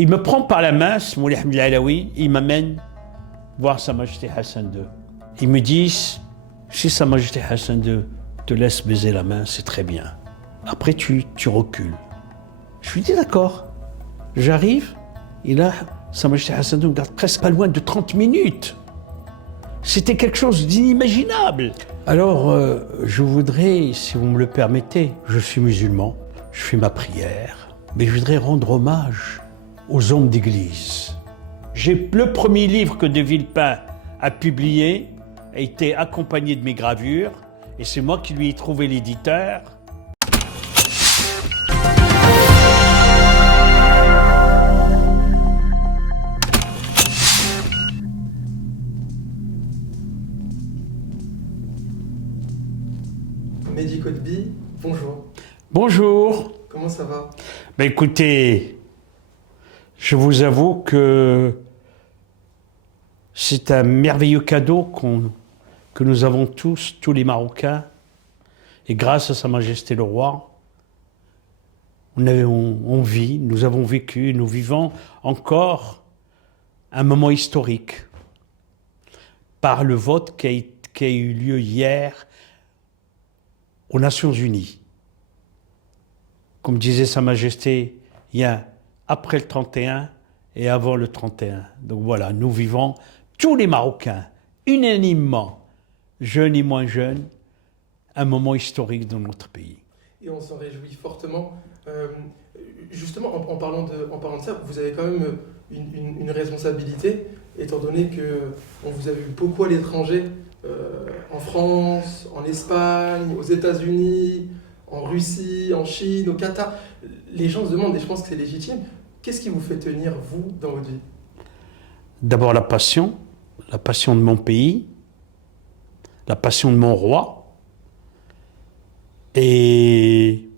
Il me prend par la main, Smouli Hamd Alaoui, il m'amène voir Sa Majesté Hassan II. Ils me disent, si Sa Majesté Hassan II te laisse baiser la main, c'est très bien. Après, tu recules. Je lui dis d'accord. J'arrive, et là, Sa Majesté Hassan II me garde presque pas loin de 30 minutes. C'était quelque chose d'inimaginable. Alors, je voudrais, si vous me le permettez, je suis musulman, je fais ma prière, mais je voudrais rendre hommage aux hommes d'église. Le premier livre que De Villepin a publié a été accompagné de mes gravures, et c'est moi qui lui ai trouvé l'éditeur. Mehdi Kotbi, bonjour. Bonjour. Comment ça va? Ben écoutez, je vous avoue que c'est un merveilleux cadeau que nous avons tous les Marocains, et grâce à Sa Majesté le Roi, on vit, nous avons vécu, nous vivons encore un moment historique par le vote qui a eu lieu hier aux Nations Unies. Comme disait Sa Majesté, il y a après le 31 et avant le 31. Donc voilà, nous vivons, tous les Marocains, unanimement, jeunes et moins jeunes, un moment historique dans notre pays. Et on s'en réjouit fortement. Justement, en parlant de ça, vous avez quand même une responsabilité, étant donné qu'on vous a vu beaucoup à l'étranger, en France, en Espagne, aux États-Unis, en Russie, en Chine, au Qatar. Les gens se demandent, et je pense que c'est légitime, qu'est-ce qui vous fait tenir, vous, dans votre vie? D'abord la passion de mon pays, la passion de mon roi, et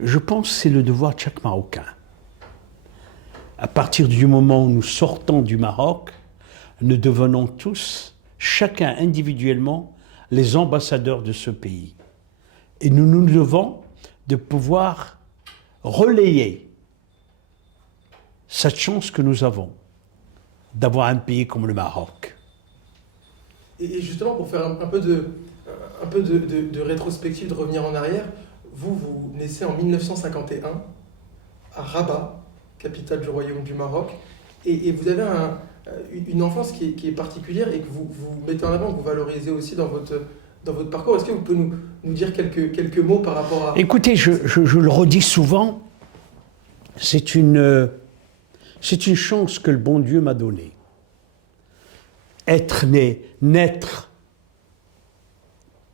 je pense que c'est le devoir de chaque Marocain. À partir du moment où nous sortons du Maroc, nous devenons tous, chacun individuellement, les ambassadeurs de ce pays. Et nous nous devons de pouvoir relayer cette chance que nous avons d'avoir un pays comme le Maroc. Et justement, pour faire un peu de rétrospective, de revenir en arrière, vous naissez en 1951 à Rabat, capitale du Royaume du Maroc, et vous avez une enfance qui est particulière et que vous mettez en avant, que vous valorisez aussi dans votre parcours. Est-ce que vous pouvez nous dire quelques mots par rapport à... Écoutez, je le redis souvent, c'est une chance que le bon Dieu m'a donnée. Être né, naître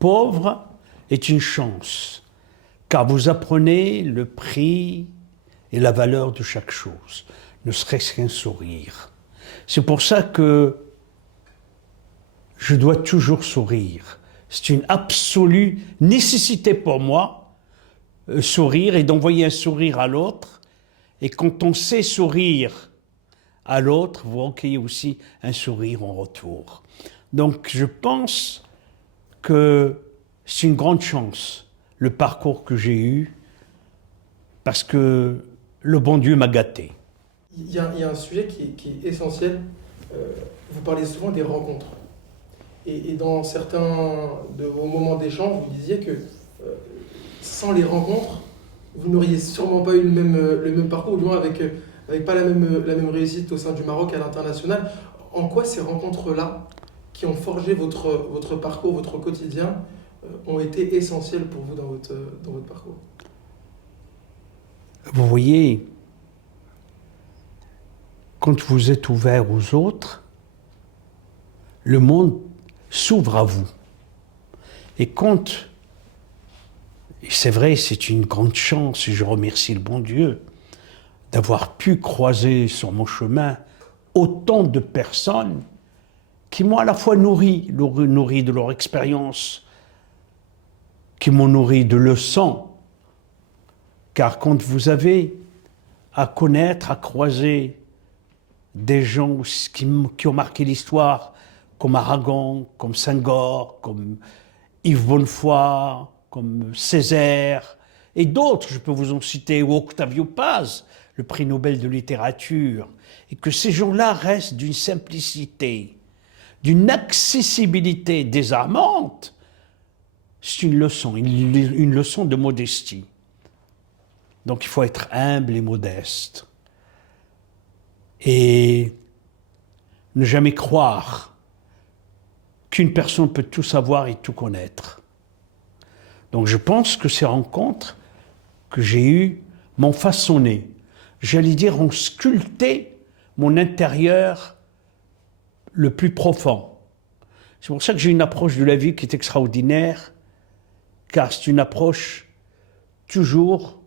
pauvre est une chance, car vous apprenez le prix et la valeur de chaque chose, ne serait-ce qu'un sourire. C'est pour ça que je dois toujours sourire. C'est une absolue nécessité pour moi, sourire et d'envoyer un sourire à l'autre. Et quand on sait sourire à l'autre, vous recueillez aussi un sourire en retour. Donc je pense que c'est une grande chance, le parcours que j'ai eu, parce que le bon Dieu m'a gâté. Il y a un sujet qui est essentiel. Vous parlez souvent des rencontres. Et dans certains de vos moments d'échange, vous disiez que sans les rencontres, vous n'auriez sûrement pas eu le même parcours, ou du moins avec pas la même réussite au sein du Maroc à l'international. En quoi ces rencontres-là, qui ont forgé votre parcours, votre quotidien, ont été essentielles pour vous dans votre parcours? Vous voyez, quand vous êtes ouvert aux autres, le monde s'ouvre à vous. Et c'est vrai, c'est une grande chance, et je remercie le bon Dieu d'avoir pu croiser sur mon chemin autant de personnes qui m'ont à la fois nourri de leur expérience, qui m'ont nourri de leçons. Car quand vous avez à connaître, à croiser des gens qui ont marqué l'histoire, comme Aragon, comme Senghor, comme Yves Bonnefoy, comme Césaire, et d'autres, je peux vous en citer, ou Octavio Paz, le prix Nobel de littérature, et que ces gens-là restent d'une simplicité, d'une accessibilité désarmante, c'est une leçon de modestie. Donc il faut être humble et modeste. Et ne jamais croire qu'une personne peut tout savoir et tout connaître. Donc je pense que ces rencontres que j'ai eues m'ont façonné, j'allais dire, ont sculpté mon intérieur le plus profond. C'est pour ça que j'ai une approche de la vie qui est extraordinaire, car c'est une approche toujours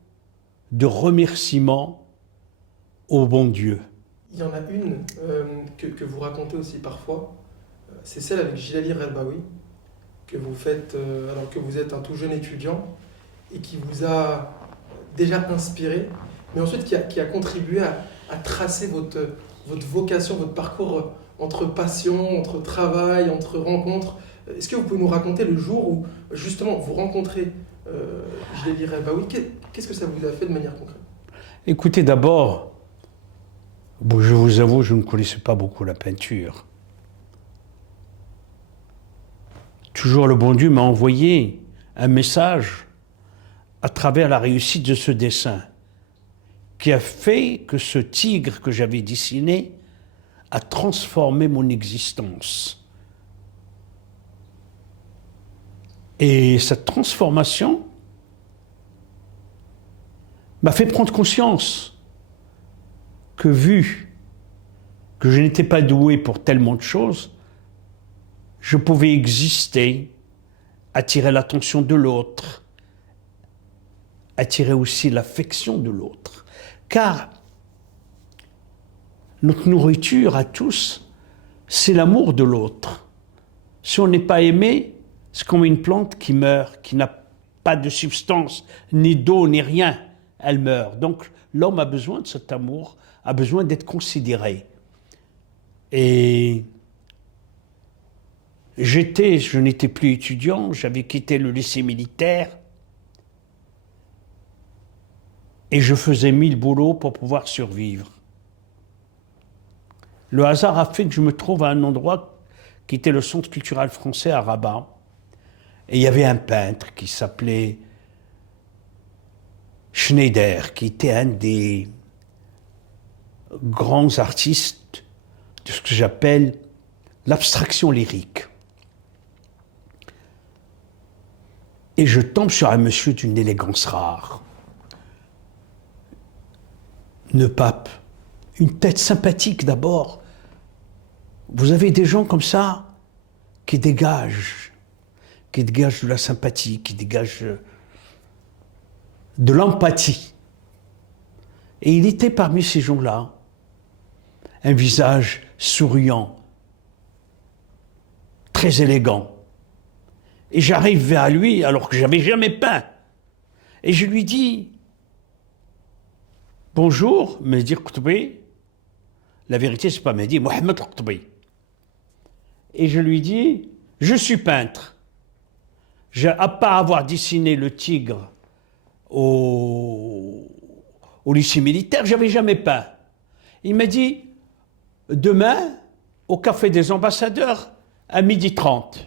de remerciement au bon Dieu. Il y en a une que vous racontez aussi parfois, c'est celle avec Djilali Relbaoui, que vous faites alors que vous êtes un tout jeune étudiant et qui vous a déjà inspiré, mais ensuite qui a contribué à tracer votre vocation, votre parcours entre passion, entre travail, entre rencontres. Est-ce que vous pouvez nous raconter le jour où justement vous rencontrez Djilali Relbaoui? Qu'est-ce que ça vous a fait de manière concrète? Écoutez, d'abord, bon, je vous avoue, je ne connaissais pas beaucoup la peinture. Toujours le bon Dieu m'a envoyé un message à travers la réussite de ce dessin qui a fait que ce tigre que j'avais dessiné a transformé mon existence. Et cette transformation m'a fait prendre conscience que vu que je n'étais pas doué pour tellement de choses, je pouvais exister, attirer l'attention de l'autre, attirer aussi l'affection de l'autre. Car notre nourriture à tous, c'est l'amour de l'autre. Si on n'est pas aimé, c'est comme une plante qui meurt, qui n'a pas de substance, ni d'eau, ni rien. Elle meurt. Donc l'homme a besoin de cet amour, a besoin d'être considéré. Et je n'étais plus étudiant, j'avais quitté le lycée militaire et je faisais 1000 boulots pour pouvoir survivre. Le hasard a fait que je me trouve à un endroit qui était le Centre culturel français à Rabat. Et il y avait un peintre qui s'appelait Schneider, qui était un des grands artistes de ce que j'appelle l'abstraction lyrique. Et je tombe sur un monsieur d'une élégance rare. Ne pape, une tête sympathique d'abord. Vous avez des gens comme ça qui dégagent de la sympathie, qui dégagent de l'empathie. Et il était parmi ces gens-là, un visage souriant, très élégant. Et j'arrive vers lui alors que je n'avais jamais peint. Et je lui dis « Bonjour, Mehdi Qutbi ». La vérité, c'est pas Mehdi, Mohamed Qutbi. Et je lui dis « Je suis peintre. À part avoir dessiné le tigre au lycée militaire, je n'avais jamais peint. » Il m'a dit « Demain, au Café des Ambassadeurs, à 12h30. »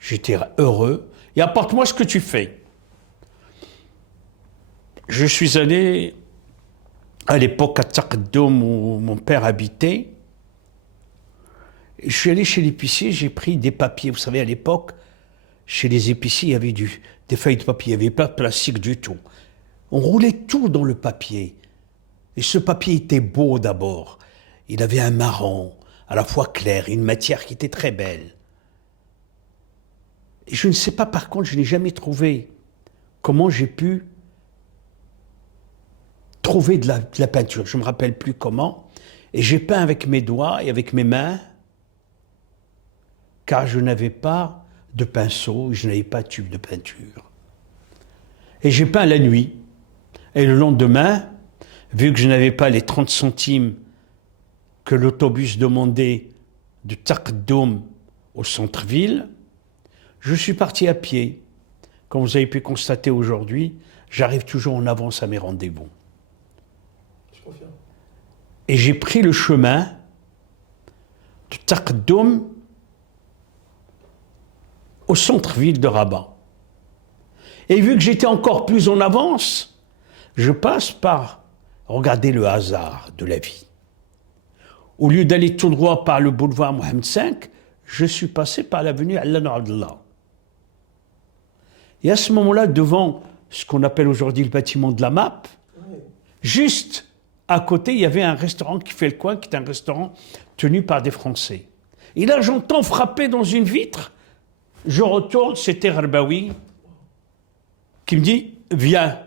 J'étais heureux. Et apporte-moi ce que tu fais. Je suis allé à l'époque à Taqaddoum où mon père habitait. Je suis allé chez l'épicier, j'ai pris des papiers. Vous savez, à l'époque, chez les épiciers, il y avait des feuilles de papier, il n'y avait pas de plastique du tout. On roulait tout dans le papier. Et ce papier était beau d'abord. Il avait un marron, à la fois clair, une matière qui était très belle. Et je ne sais pas, par contre, je n'ai jamais trouvé comment j'ai pu trouver de la peinture. Je ne me rappelle plus comment. Et j'ai peint avec mes doigts et avec mes mains, car je n'avais pas de pinceau, je n'avais pas de tube de peinture. Et j'ai peint la nuit. Et le lendemain, vu que je n'avais pas les 30 centimes que l'autobus demandait de Taqaddoum au centre-ville, je suis parti à pied. Comme vous avez pu constater aujourd'hui, j'arrive toujours en avance à mes rendez-vous. Je confirme. Et j'ai pris le chemin de Taqaddoum au centre-ville de Rabat. Et vu que j'étais encore plus en avance, je passe par regarder le hasard de la vie. Au lieu d'aller tout droit par le boulevard Mohamed V, je suis passé par l'avenue Allan Abdallah. Et à ce moment-là, devant ce qu'on appelle aujourd'hui le bâtiment de la MAP, juste à côté, il y avait un restaurant qui fait le coin, qui est un restaurant tenu par des Français. Et là, j'entends frapper dans une vitre. Je retourne, c'était Rbaoui qui me dit « Viens ».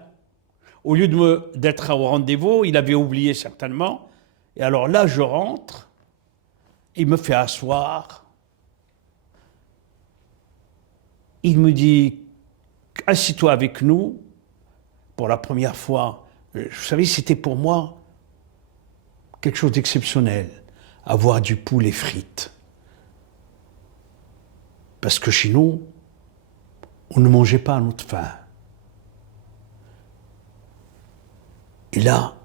Au lieu d'être au rendez-vous, il avait oublié certainement. Et alors là, je rentre, il me fait asseoir. Il me dit « Assis-toi avec nous ». Pour la première fois, vous savez, c'était pour moi quelque chose d'exceptionnel, avoir du poulet frites. Parce que chez nous, on ne mangeait pas à notre faim. Et là,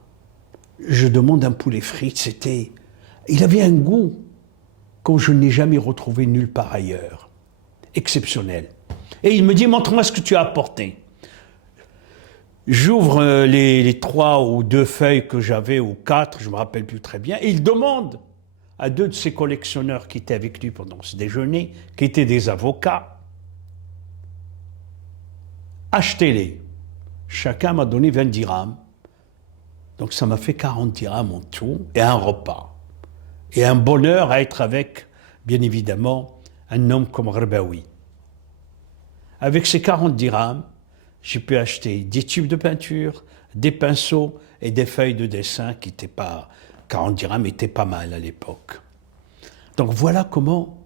je demande un poulet frites, il avait un goût comme je n'ai jamais retrouvé nulle part ailleurs. Exceptionnel. Et il me dit, montre-moi ce que tu as apporté. J'ouvre les 3 ou 2 feuilles que j'avais, ou 4, je ne me rappelle plus très bien, et il demande à 2 de ses collectionneurs qui étaient avec lui pendant ce déjeuner, qui étaient des avocats, achetez-les. Chacun m'a donné 20 dirhams. Donc ça m'a fait 40 dirhams en tout, et un repas. Et un bonheur à être avec, bien évidemment, un homme comme Rbaoui. Avec ces 40 dirhams, j'ai pu acheter des tubes de peinture, des pinceaux et des feuilles de dessin qui n'étaient pas... 40 dirhams étaient pas mal à l'époque. Donc voilà comment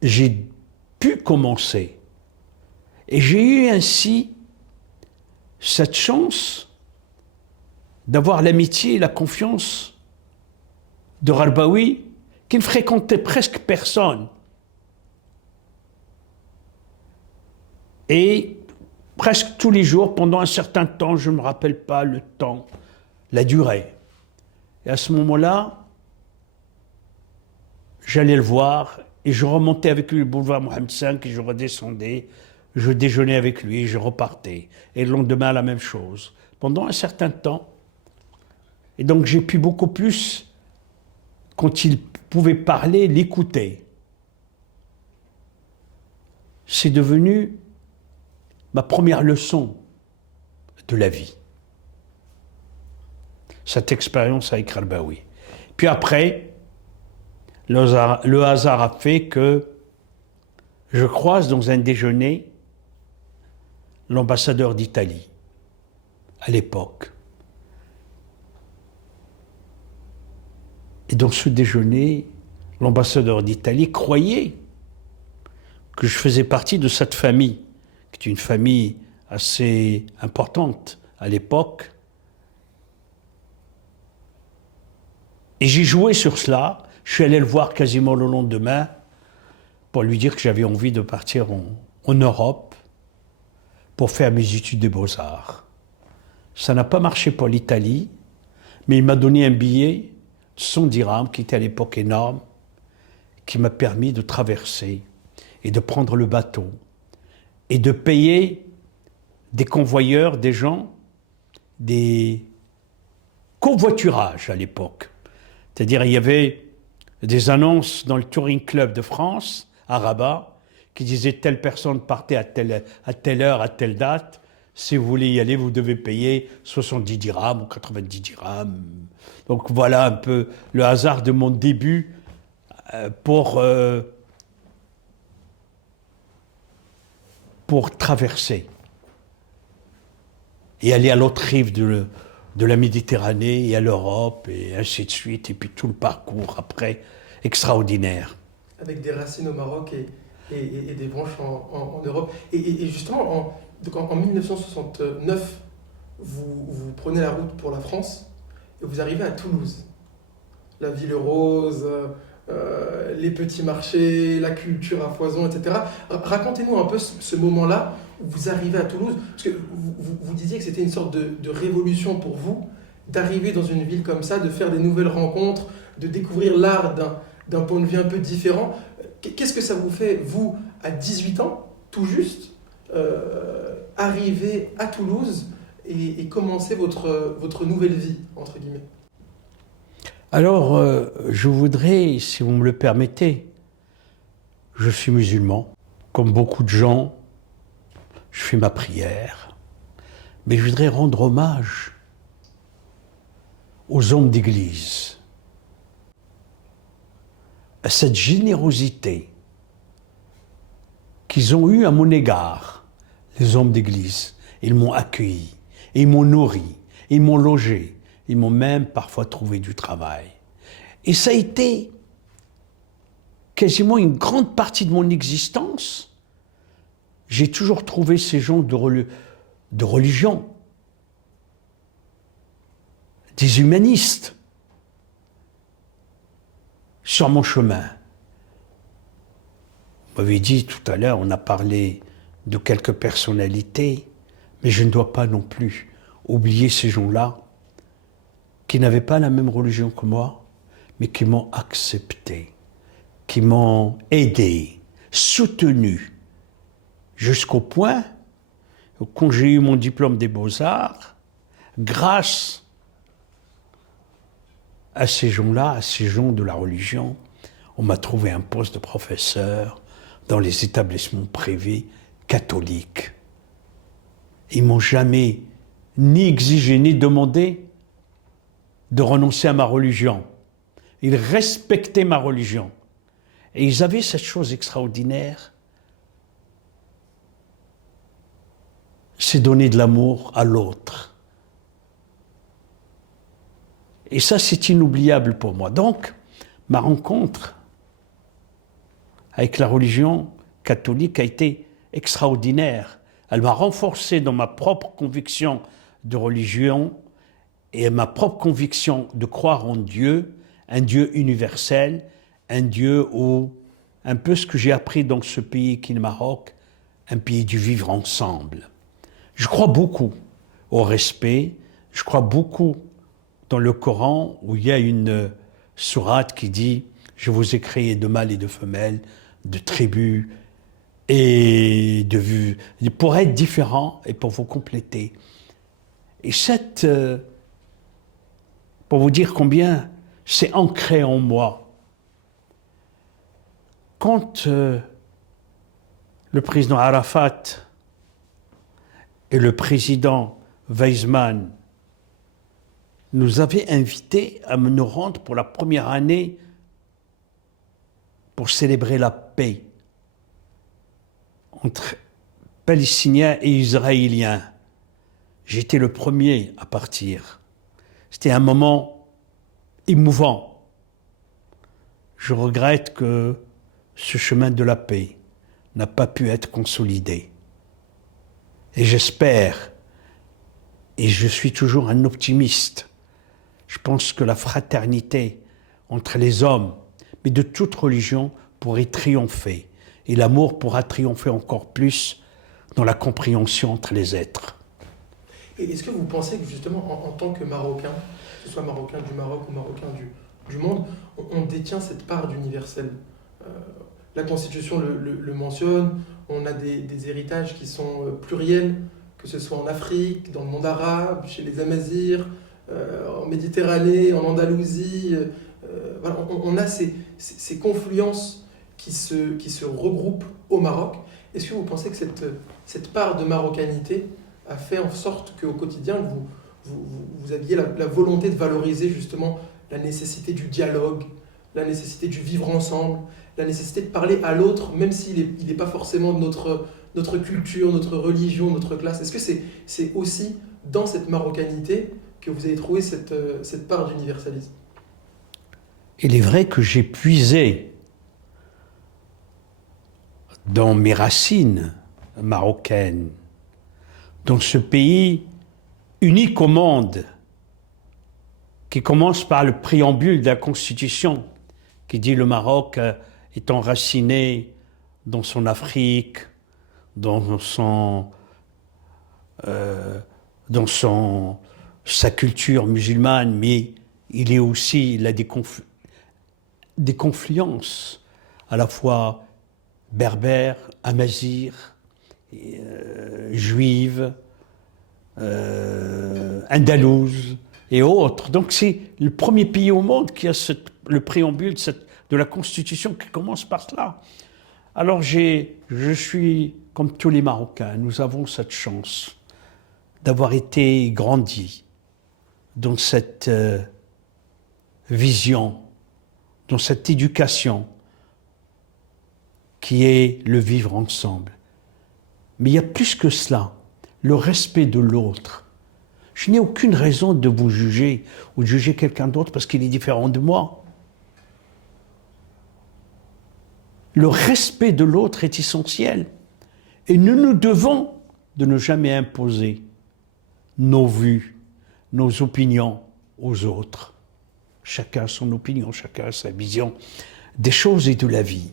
j'ai pu commencer. Et j'ai eu ainsi cette chance d'avoir l'amitié et la confiance de Rbaoui, qui ne fréquentait presque personne. Et presque tous les jours, pendant un certain temps, je ne me rappelle pas le temps, la durée. Et à ce moment-là, j'allais le voir et je remontais avec lui le boulevard Mohamed V et je redescendais, je déjeunais avec lui et je repartais. Et le lendemain, la même chose. Pendant un certain temps. Et donc j'ai pu beaucoup plus, quand il pouvait parler, l'écouter. C'est devenu ma première leçon de la vie. Cette expérience avec Rbaoui. Puis après, le hasard a fait que je croise dans un déjeuner l'ambassadeur d'Italie, à l'époque. Et dans ce déjeuner, l'ambassadeur d'Italie croyait que je faisais partie de cette famille, qui est une famille assez importante à l'époque. Et j'ai joué sur cela. Je suis allé le voir quasiment le lendemain pour lui dire que j'avais envie de partir en Europe pour faire mes études des beaux-arts. Ça n'a pas marché pour l'Italie, mais il m'a donné un billet de 100 dirhams, qui était à l'époque énorme, qui m'a permis de traverser et de prendre le bateau et de payer des convoyeurs, des gens, des covoiturages à l'époque. C'est-à-dire, il y avait des annonces dans le Touring Club de France, à Rabat, qui disaient telle personne partait à telle heure, à telle date. Si vous voulez y aller, vous devez payer 70 dirhams ou 90 dirhams. Donc voilà un peu le hasard de mon début pour traverser et aller à l'autre rive de la Méditerranée et à l'Europe et ainsi de suite. Et puis tout le parcours après, extraordinaire. Avec des racines au Maroc et des branches en Europe. Et justement, en 1969, vous prenez la route pour la France et vous arrivez à Toulouse. La ville rose, les petits marchés, la culture à foison, etc. Racontez-nous un peu ce moment-là vous arrivez à Toulouse, parce que vous disiez que c'était une sorte de révolution pour vous, d'arriver dans une ville comme ça, de faire des nouvelles rencontres, de découvrir l'art d'un point de vue un peu différent. Qu'est-ce que ça vous fait, vous, à 18 ans, tout juste, arriver à Toulouse et commencer votre nouvelle vie, entre guillemets? Alors, je voudrais, si vous me le permettez, je suis musulman, comme beaucoup de gens, je fais ma prière, mais je voudrais rendre hommage aux hommes d'église, à cette générosité qu'ils ont eue à mon égard, les hommes d'église. Ils m'ont accueilli, ils m'ont nourri, ils m'ont logé, ils m'ont même parfois trouvé du travail. Et ça a été quasiment une grande partie de mon existence. J'ai toujours trouvé ces gens de religion, des humanistes, sur mon chemin. Vous m'avez dit tout à l'heure, on a parlé de quelques personnalités, mais je ne dois pas non plus oublier ces gens-là qui n'avaient pas la même religion que moi, mais qui m'ont accepté, qui m'ont aidé, soutenu, jusqu'au point où, quand j'ai eu mon diplôme des Beaux-Arts, grâce à ces gens-là, à ces gens de la religion, on m'a trouvé un poste de professeur dans les établissements privés catholiques. Ils m'ont jamais ni exigé ni demandé de renoncer à ma religion. Ils respectaient ma religion. Et ils avaient cette chose extraordinaire, c'est donner de l'amour à l'autre. Et ça, c'est inoubliable pour moi. Donc, ma rencontre avec la religion catholique a été extraordinaire. Elle m'a renforcé dans ma propre conviction de religion et ma propre conviction de croire en Dieu, un Dieu universel, un Dieu où, un peu ce que j'ai appris dans ce pays qui est le Maroc, un pays du vivre ensemble. Je crois beaucoup au respect, je crois beaucoup dans le Coran où il y a une sourate qui dit « Je vous ai créé de mâles et de femelles, de tribus et de vues, pour être différents et pour vous compléter. » Et pour vous dire combien c'est ancré en moi, quand le président Arafat et le président Weizmann nous avaient invités à nous rendre pour la première année pour célébrer la paix entre Palestiniens et Israéliens. J'étais le premier à partir. C'était un moment émouvant. Je regrette que ce chemin de la paix n'a pas pu être consolidé. Et j'espère, et je suis toujours un optimiste, je pense que la fraternité entre les hommes, mais de toute religion, pourrait triompher. Et l'amour pourra triompher encore plus dans la compréhension entre les êtres. Et est-ce que vous pensez que justement, en tant que Marocain, que ce soit Marocain du Maroc ou Marocain du monde, on détient cette part d'universel? La Constitution le mentionne, on a des héritages qui sont pluriels, que ce soit en Afrique, dans le monde arabe, chez les Amazirs, en Méditerranée, en Andalousie. Voilà, on a ces confluences qui se regroupent au Maroc. Est-ce que vous pensez que cette part de marocanité a fait en sorte qu'au quotidien, vous aviez la volonté de valoriser justement la nécessité du dialogue, la nécessité du vivre ensemble, la nécessité de parler à l'autre, même s'il n'est pas forcément de notre culture, notre religion, notre classe? Est-ce que c'est aussi dans cette marocanité que vous avez trouvé cette part d'universalisme? Il est vrai que j'ai puisé dans mes racines marocaines, dans ce pays unique au monde, qui commence par le préambule de la Constitution, qui dit le Maroc est enraciné dans son Afrique, dans sa culture musulmane, mais il a des confluences à la fois berbères, amazirs, juives, andalouses et autres. Donc c'est le premier pays au monde qui a le préambule de la Constitution qui commence par cela. Alors je suis comme tous les Marocains, nous avons cette chance d'avoir été grandis dans cette vision, dans cette éducation qui est le vivre ensemble. Mais il y a plus que cela, le respect de l'autre. Je n'ai aucune raison de vous juger ou de juger quelqu'un d'autre parce qu'il est différent de moi. Le respect de l'autre est essentiel et nous devons de ne jamais imposer nos vues, nos opinions aux autres. Chacun a son opinion, chacun a sa vision des choses et de la vie.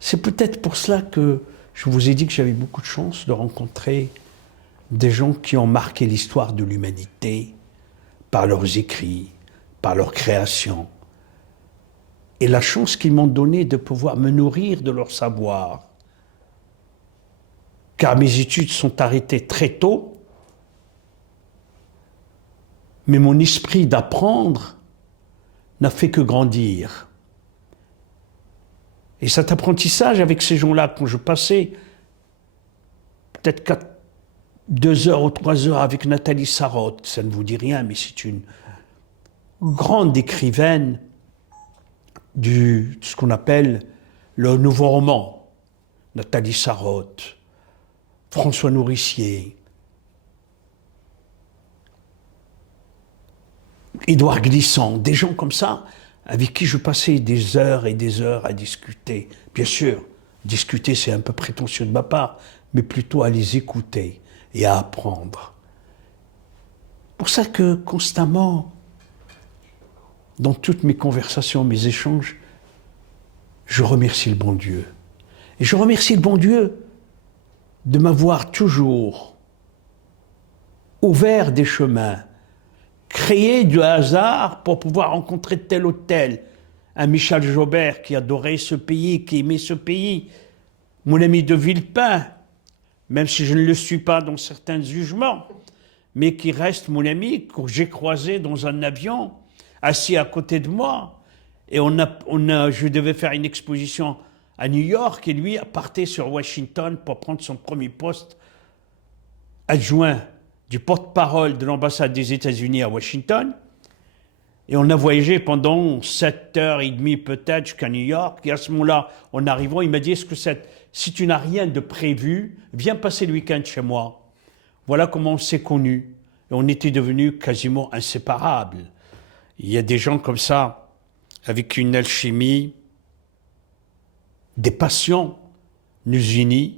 C'est peut-être pour cela que je vous ai dit que j'avais beaucoup de chance de rencontrer des gens qui ont marqué l'histoire de l'humanité par leurs écrits, par leur création, et la chance qu'ils m'ont donnée de pouvoir me nourrir de leur savoir. Car mes études sont arrêtées très tôt, mais mon esprit d'apprendre n'a fait que grandir. Et cet apprentissage avec ces gens-là, quand je passais peut-être 2 heures ou 3 heures avec Nathalie Sarraute, ça ne vous dit rien, mais c'est une grande écrivaine de ce qu'on appelle le nouveau roman. Nathalie Sarraute, François Nourricier, Édouard Glissant, des gens comme ça, avec qui je passais des heures et des heures à discuter. Bien sûr, discuter c'est un peu prétentieux de ma part, mais plutôt à les écouter et à apprendre. Pour ça que constamment, dans toutes mes conversations, mes échanges, je remercie le bon Dieu. Et je remercie le bon Dieu de m'avoir toujours ouvert des chemins, créé du hasard pour pouvoir rencontrer tel ou tel. Un Michel Jobert qui adorait ce pays, qui aimait ce pays. Mon ami de Villepin, même si je ne le suis pas dans certains jugements, mais qui reste mon ami, que j'ai croisé dans un avion, assis à côté de moi. Et je devais faire une exposition à New York et lui partait sur Washington pour prendre son premier poste adjoint du porte-parole de l'ambassade des États-Unis à Washington. Et on a voyagé pendant 7h30 peut-être jusqu'à New York. Et à ce moment-là, en arrivant, il m'a dit, si tu n'as rien de prévu, viens passer le week-end chez moi. Voilà comment on s'est connus. Et on était devenus quasiment inséparables. Il y a des gens comme ça, avec une alchimie, des passions nous unissent.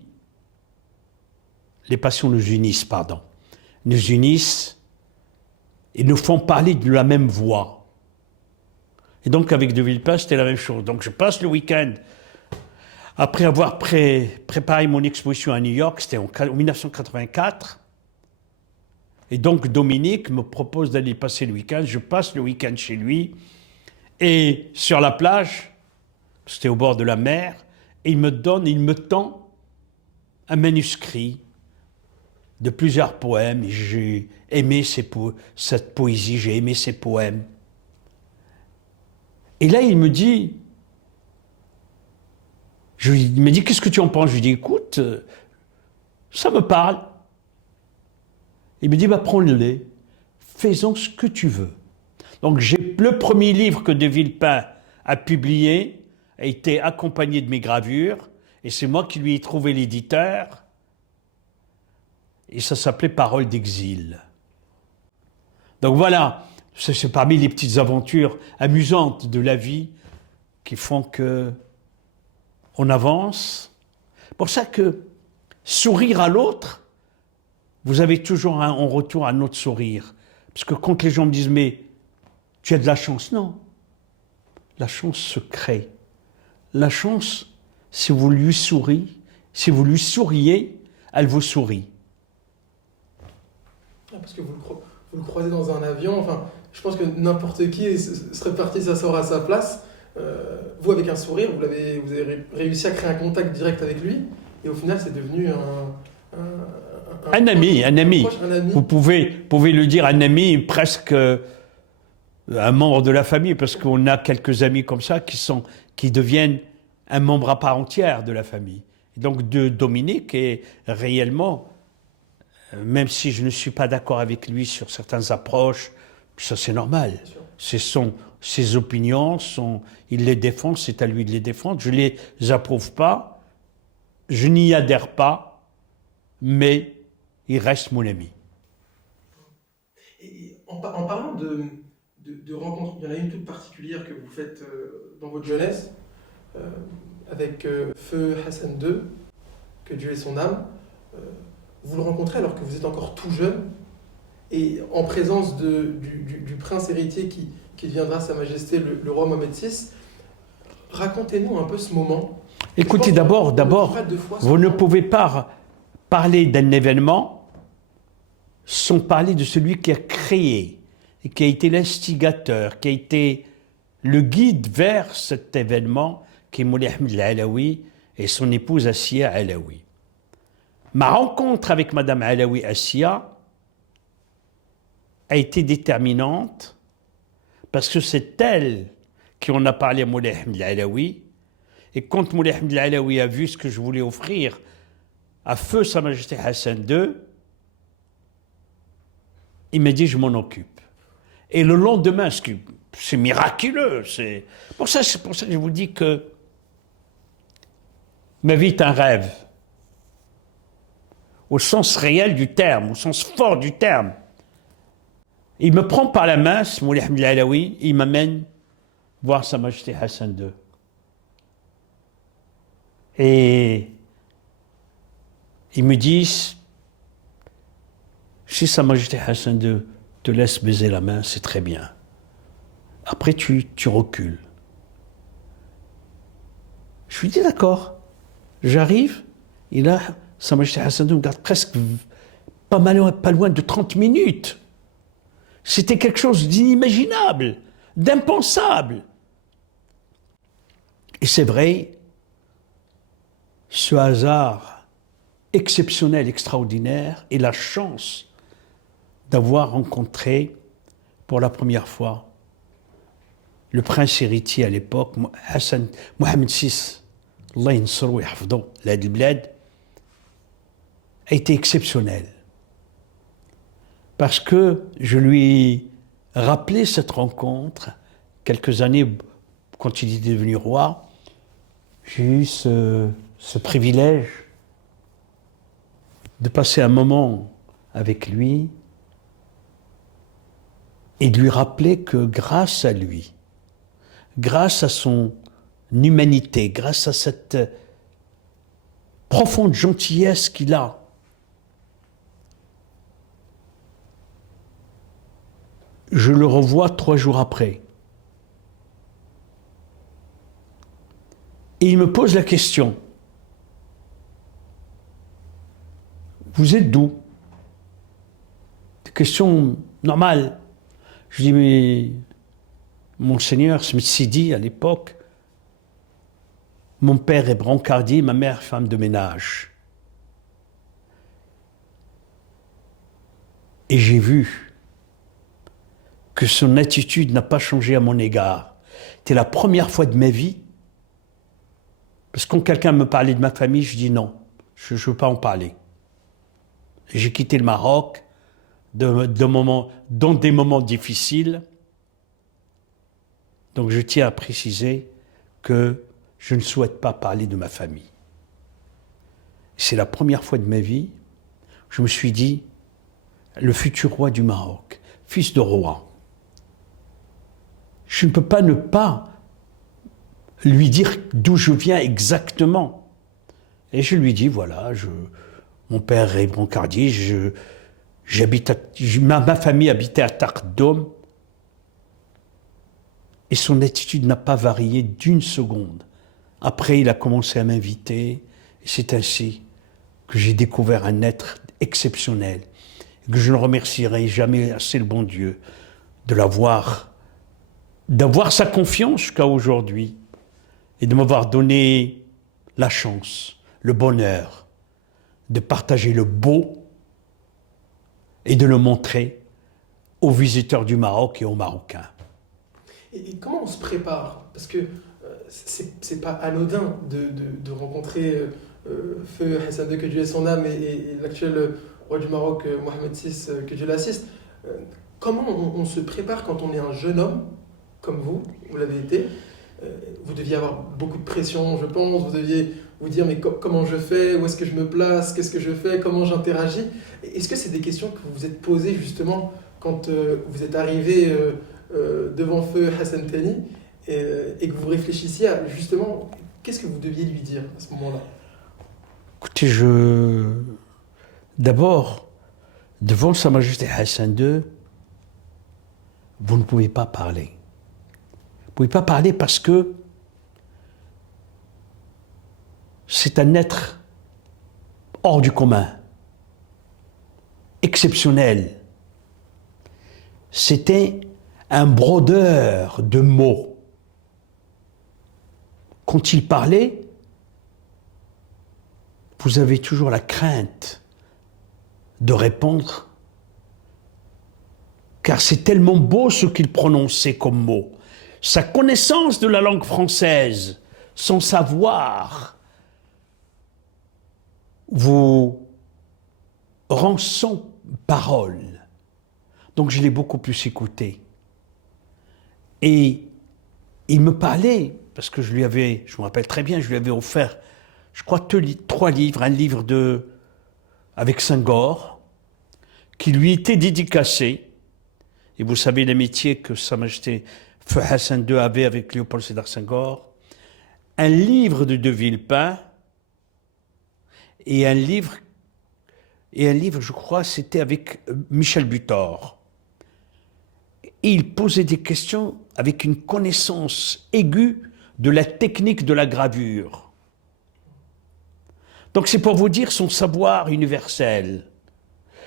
Les passions nous unissent, pardon. Nous unissent et nous font parler de la même voix. Et donc avec De Villepin, c'était la même chose. Donc je passe le week-end, après avoir préparé mon exposition à New York, c'était en 1984, et donc Dominique me propose d'aller passer le week-end, je passe le week-end chez lui, et sur la plage, c'était au bord de la mer, et il me tend un manuscrit de plusieurs poèmes. J'ai aimé cette poésie, j'ai aimé ces poèmes. Et là, il me dit, qu'est-ce que tu en penses? Je lui dis, écoute, ça me parle. Il me dit, prends-le, fais-en ce que tu veux. Donc, le premier livre que De Villepin a publié a été accompagné de mes gravures, et c'est moi qui lui ai trouvé l'éditeur. Et ça s'appelait Paroles d'exil. Donc voilà, c'est parmi les petites aventures amusantes de la vie qui font que on avance. Pour ça que sourire à l'autre, vous avez toujours en retour un autre sourire. Parce que quand les gens me disent « mais tu as de la chance », non. La chance se crée. La chance si vous lui souriez, si vous lui souriez, elle vous sourit. Parce que vous le croisez dans un avion, enfin, je pense que n'importe qui serait parti s'asseoir à sa place. Vous, avec un sourire, vous avez réussi à créer un contact direct avec lui, et au final, c'est devenu un ami, un ami. Proche, un ami. Vous pouvez le dire, un ami, presque un membre de la famille, parce qu'on a quelques amis comme ça qui deviennent un membre à part entière de la famille. Donc Dominique est réellement, même si je ne suis pas d'accord avec lui sur certaines approches, ça c'est normal. Ses opinions, il les défend, c'est à lui de les défendre. Je ne les approuve pas, je n'y adhère pas, mais il reste mon ami. Et en parlant de rencontres, il y en a une toute particulière que vous faites dans votre jeunesse, avec Feu Hassan II, que Dieu ait son âme. Vous le rencontrez alors que vous êtes encore tout jeune, et en présence du prince héritier qui deviendra Sa Majesté le roi Mohamed VI. Racontez-nous un peu ce moment. Écoutez, d'abord, vous ne pouvez pas parler d'un événement sans parler de celui qui a créé, et qui a été l'instigateur, qui a été le guide vers cet événement, qui est Moulay Ahmed Alaoui et son épouse Assia Alaoui. Ma rencontre avec Madame Alaoui Assia a été déterminante parce que c'est elle qui en a parlé à Moulay Ahmed Alaoui, et quand Moulay Ahmed Alaoui a vu ce que je voulais offrir à feu Sa Majesté Hassan II, il m'a dit je m'en occupe. Et le lendemain, c'est miraculeux, c'est pour ça que je vous dis que ma vie est un rêve, au sens réel du terme, au sens fort du terme. Il me prend par la main, Moulay Ahmed Alaoui, il m'amène voir Sa Majesté Hassan II. Et ils me disent, si Sa Majesté Hassan II te laisse baiser la main, c'est très bien. Après, tu recules. Je lui dis d'accord. J'arrive, et là, Sa Majesté Hassan II me garde presque pas loin de 30 minutes. C'était quelque chose d'inimaginable, d'impensable. Et c'est vrai, ce hasard exceptionnel, extraordinaire, et la chance d'avoir rencontré pour la première fois le prince héritier à l'époque, Mohamed VI, Allah yansuru wa yahfadou, l'Ad al-Blad, a été exceptionnel. Parce que je lui ai rappelé cette rencontre, quelques années quand il était devenu roi, j'ai eu ce privilège de passer un moment avec lui et de lui rappeler que grâce à lui, grâce à son humanité, grâce à cette profonde gentillesse qu'il a, je le revois 3 jours après. Et il me pose la question, vous êtes d'où? Question normale. Je dis, mais Monseigneur Smith Sidi, à l'époque, mon père est brancardier, ma mère femme de ménage. Et j'ai vu que son attitude n'a pas changé à mon égard. C'était la première fois de ma vie, parce que quand quelqu'un me parlait de ma famille, je dis non, je ne veux pas en parler. J'ai quitté le Maroc dans des moments difficiles. Donc je tiens à préciser que je ne souhaite pas parler de ma famille. C'est la première fois de ma vie, je me suis dit, le futur roi du Maroc, fils de roi, je ne peux pas ne pas lui dire d'où je viens exactement. Et je lui dis, voilà, mon père est brancardier, ma famille habitait à Tardoum, et son attitude n'a pas varié d'une seconde Après, il a commencé à m'inviter. Et c'est ainsi que j'ai découvert un être exceptionnel. Que je ne remercierai jamais assez le bon Dieu d'avoir sa confiance jusqu'à aujourd'hui et de m'avoir donné la chance, le bonheur de partager le beau et de le montrer aux visiteurs du Maroc et aux Marocains. Et comment on se prépare? Parce que c'est pas anodin de rencontrer Feu Hassan II, que Dieu ait son âme, et l'actuel roi du Maroc, Mohamed VI, que Dieu l'assiste. Comment on se prépare quand on est un jeune homme, comme vous l'avez été? Vous deviez avoir beaucoup de pression, je pense, vous deviez vous dire mais comment je fais, où est-ce que je me place, qu'est-ce que je fais, comment j'interagis. Est-ce que c'est des questions que vous vous êtes posées justement quand vous êtes arrivé devant Feu Hassan Thani et que vous réfléchissiez à justement qu'est-ce que vous deviez lui dire à ce moment-là? Écoutez, d'abord, devant Sa Majesté Hassan II, vous ne pouvez pas parler. Vous ne pouvez pas parler parce que c'est un être hors du commun, exceptionnel. C'était un brodeur de mots. Quand il parlait, vous avez toujours la crainte de répondre, car c'est tellement beau ce qu'il prononçait comme mots. Sa connaissance de la langue française, son savoir, vous rend sans parole. Donc je l'ai beaucoup plus écouté. Et il me parlait, parce que je me rappelle très bien, je lui avais offert, je crois, 3 livres, un livre avec Senghor, qui lui était dédicacé. Et vous savez l'amitié que Sa Majesté Feu Hassan II avait avec Léopold Sédar Senghor. Un livre de Villepin et un livre, je crois, c'était avec Michel Butor. Et il posait des questions avec une connaissance aiguë de la technique de la gravure. Donc c'est pour vous dire son savoir universel,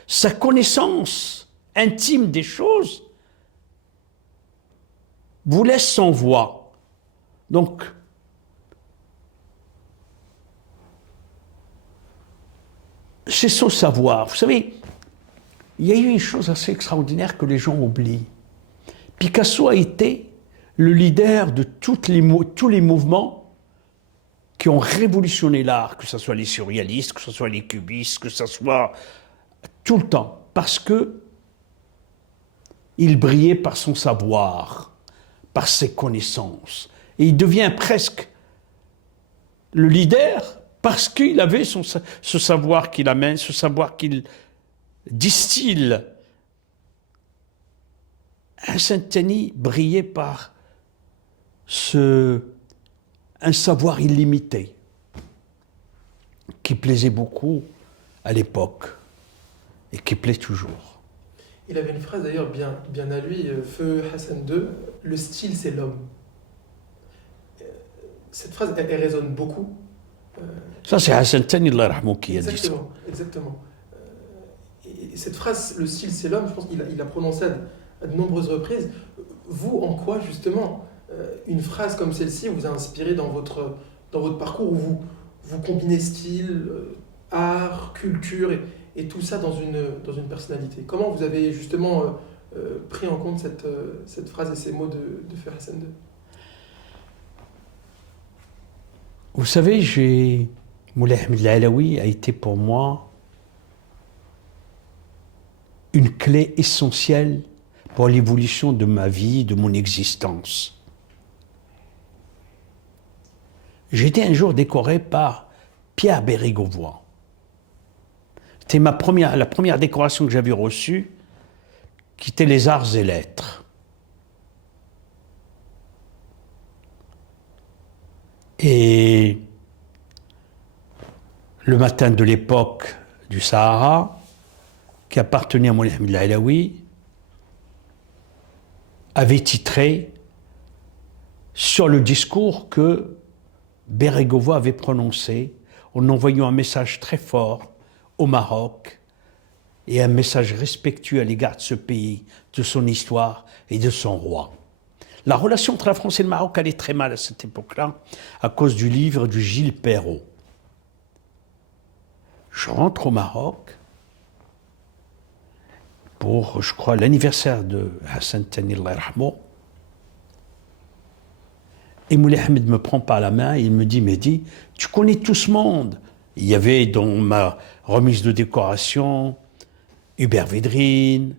sa connaissance intime des choses vous laisse sans voix. Donc, c'est son savoir. Vous savez, il y a eu une chose assez extraordinaire que les gens oublient. Picasso a été le leader de tous les mouvements qui ont révolutionné l'art, que ce soit les surréalistes, que ce soit les cubistes, que ce soit tout le temps, parce que il brillait par son savoir, par ses connaissances. Et il devient presque le leader parce qu'il avait ce savoir qu'il amène, ce savoir qu'il distille. Hassan Thani brillait par un savoir illimité qui plaisait beaucoup à l'époque et qui plaît toujours. Il avait une phrase d'ailleurs bien à lui, Feu Hassan II, le style c'est l'homme. Cette phrase, elle résonne beaucoup. Ça c'est Hassan Thani, Allah yarhamou, qui a dit ça. Exactement. Et cette phrase, le style c'est l'homme, je pense qu'il a prononcé à de nombreuses reprises. Vous, en quoi justement une phrase comme celle-ci vous a inspiré dans votre parcours où vous combinez style, art, culture et tout ça dans une personnalité? Comment vous avez justement pris en compte cette phrase et ces mots de Feu Hassan II? Vous savez, Moulay Ahmed Alaoui a été pour moi une clé essentielle pour l'évolution de ma vie, de mon existence. J'ai été un jour décoré par Pierre Bérégovoy. C'était la première décoration que j'avais reçue, qui était les arts et lettres. Et le matin de l'époque du Sahara, qui appartenait à Moulay Ahmed Alaoui, avait titré sur le discours que Bérégovoy avait prononcé en envoyant un message très fort au Maroc et un message respectueux à l'égard de ce pays, de son histoire et de son roi. La relation entre la France et le Maroc allait très mal à cette époque-là à cause du livre de Gilles Perrault. Je rentre au Maroc pour, je crois, l'anniversaire de Hassan Tani, Allah yarhamou. Et Moulay Ahmed me prend par la main et il me dit, Mehdi, tu connais tout ce monde. Il y avait dans ma remise de décoration Hubert Védrine,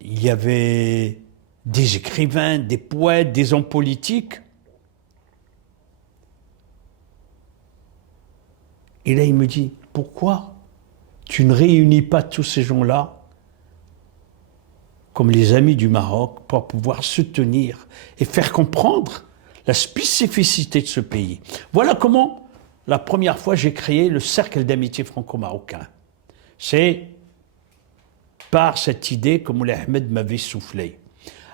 il y avait des écrivains, des poètes, des hommes politiques. Et là, il me dit, pourquoi tu ne réunis pas tous ces gens-là comme les amis du Maroc pour pouvoir soutenir et faire comprendre la spécificité de ce pays. Voilà comment, la première fois, j'ai créé le cercle d'amitié franco-marocain. C'est par cette idée que Moulay Ahmed m'avait soufflé.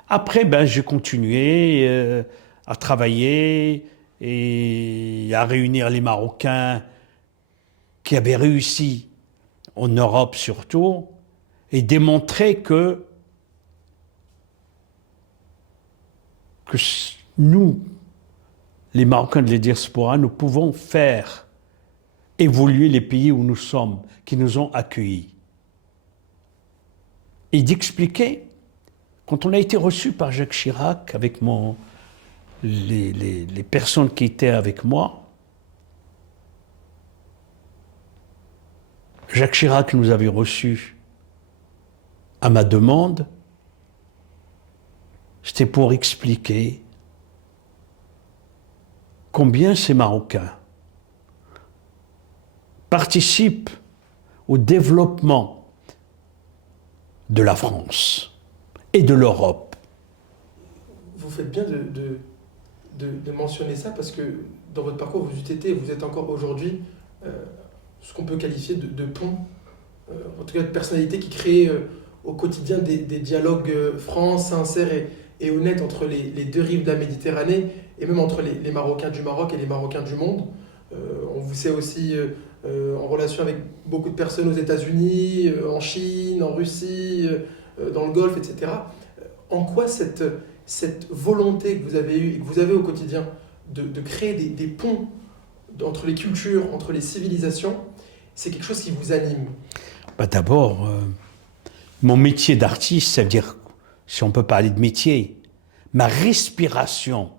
Après, j'ai continué à travailler et à réunir les Marocains qui avaient réussi en Europe surtout et démontrer que nous, les Marocains de la diaspora, nous pouvons faire évoluer les pays où nous sommes, qui nous ont accueillis. Et d'expliquer, quand on a été reçu par Jacques Chirac, avec les personnes qui étaient avec moi, Jacques Chirac nous avait reçus à ma demande, c'était pour expliquer combien ces Marocains participent au développement de la France et de l'Europe. Vous faites bien de mentionner ça parce que dans votre parcours, vous êtes encore aujourd'hui ce qu'on peut qualifier de pont, en tout cas de personnalité qui crée au quotidien des dialogues francs, sincères et honnêtes entre les deux rives de la Méditerranée et même entre les Marocains du Maroc et les Marocains du monde. On vous sait aussi en relation avec beaucoup de personnes aux États-Unis, en Chine, en Russie, dans le Golfe, etc. En quoi cette volonté que vous avez eue et que vous avez au quotidien de créer des ponts entre les cultures, entre les civilisations, c'est quelque chose qui vous anime? D'abord, mon métier d'artiste, ça veut dire, si on peut parler de métier, ma respiration,